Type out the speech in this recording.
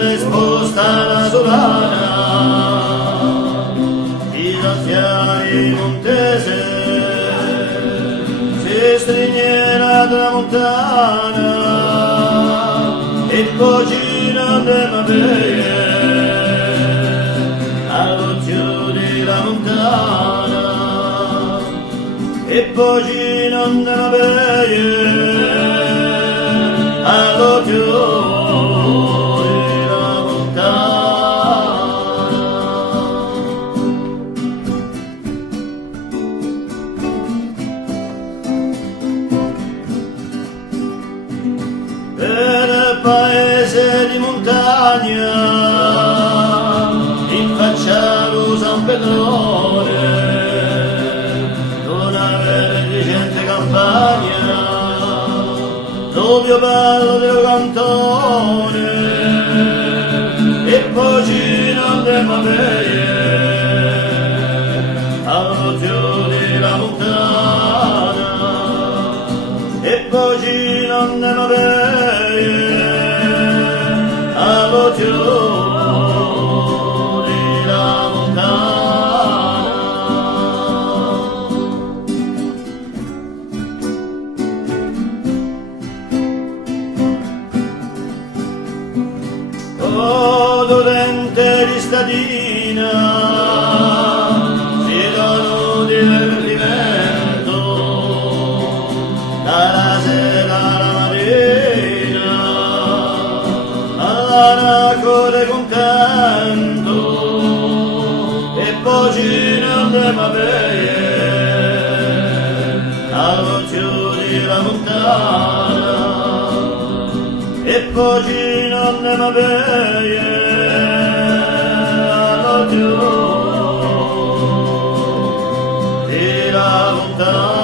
risposta alla solana, i anziani montese, si strigne la tramontana, e poi girano le mapelle, all'occhio della montana, e poi girano le mapelle, all'occhio. Paese di montagna, in faccia lo San Pedrone, una verdicente campagna, dove parlo del cantone, e poi girano le mapelle, all'occhio della montana, e poi girano le mapelle, all'occhio della montana. Oh, dolente di stadina, si danno divertimento, dalla sera alla mattina, all'anacole contento, e poi girano le mapelle, all'occhio della montana, e poi girano le mapelle, all'occhio della montana.